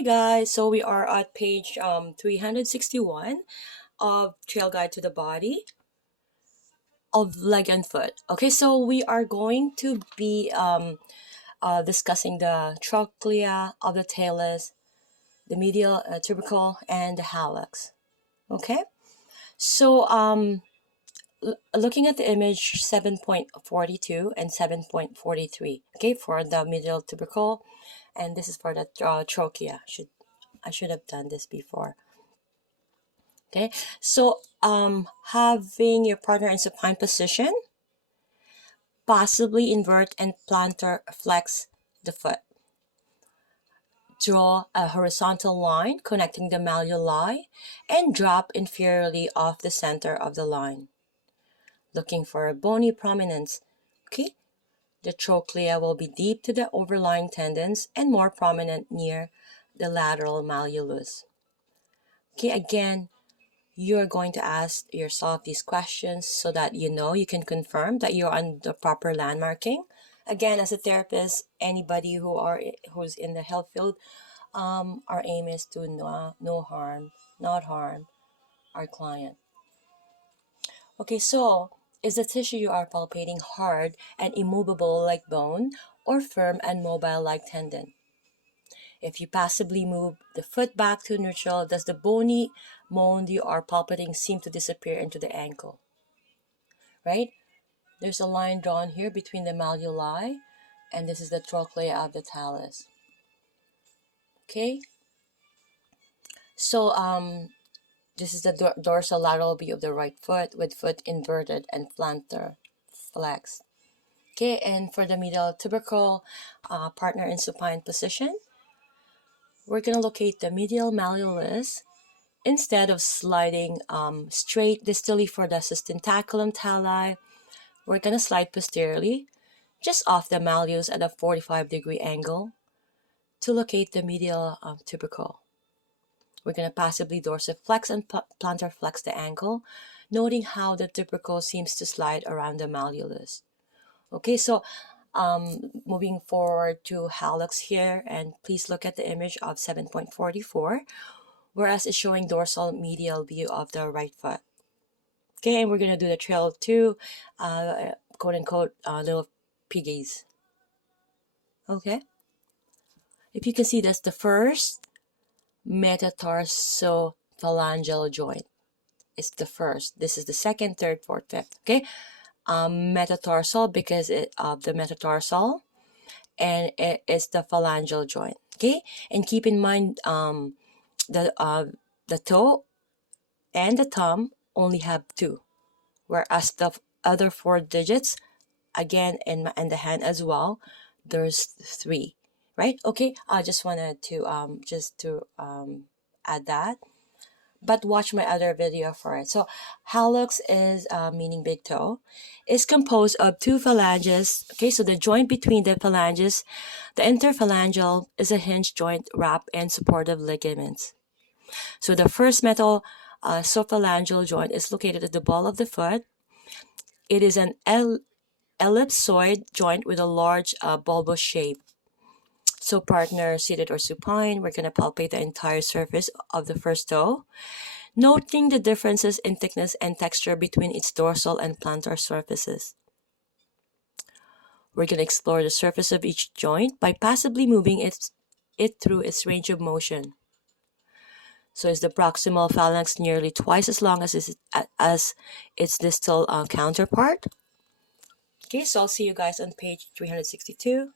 Hi guys, so we are at page 361 of Trail Guide to the Body of Leg and Foot. Okay, so we are going to be discussing the trochlea of the talus, the medial tubercle, and the hallux. Okay, so looking at the image 7.42 and 7.43. Okay, for the medial tubercle, and this is for the trochlea. I should have done this before. Okay, so having your partner in supine position, possibly invert and plantar flex the foot. Draw a horizontal line connecting the malleoli and drop inferiorly off the center of the line. Looking for a bony prominence. Okay, the trochlea will be deep to the overlying tendons and more prominent near the lateral malleolus. Okay, again, you're going to ask yourself these questions so that you can confirm that you're on the proper landmarking. Again, as a therapist, anybody who's in the health field, our aim is to not harm our client. Okay, so is the tissue you are palpating hard and immovable like bone, or firm and mobile like tendon? If you passively move the foot back to neutral, does the bony mound you are palpating seem to disappear into the ankle? Right? There's a line drawn here between the malleoli, and this is the trochlea of the talus. Okay? So, this is the dorsolateral view of the right foot with foot inverted and plantar flexed. Okay, and for the medial tubercle, partner in supine position, we're going to locate the medial malleolus. Instead of sliding straight distally for the sustentaculum tali, we're going to slide posteriorly, just off the malleus at a 45-degree angle to locate the medial tubercle. We're going to passively dorsiflex and plantar flex the ankle, noting how the tubercle seems to slide around the malleolus. Okay, so moving forward to hallux here, and please look at the image of 7.44. Whereas it's showing dorsal medial view of the right foot. Okay, and we're going to do the trail 2, quote unquote, little piggies. Okay, if you can see, that's the first metatarsophalangeal joint. It's the first. This is the second, third, fourth, fifth. Okay, metatarsal because of the metatarsal, and it's the phalangeal joint. Okay, and keep in mind the toe and the thumb only have 2, whereas the other 4 digits, again, in the hand as well, there's 3, right? Okay, I just wanted to add that, but watch my other video for it. So hallux is meaning big toe, is composed of 2 phalanges. Okay, so the joint between the phalanges, the interphalangeal, is a hinge joint wrapped in supportive ligaments. So the first metatarsophalangeal joint is located at the ball of the foot. It is an ellipsoid joint with a large bulbous shape. So partner seated or supine, we're going to palpate the entire surface of the first toe, noting the differences in thickness and texture between its dorsal and plantar surfaces. We're going to explore the surface of each joint by passively moving it through its range of motion. So is the proximal phalanx nearly twice as long as its distal counterpart? Okay, so I'll see you guys on page 362.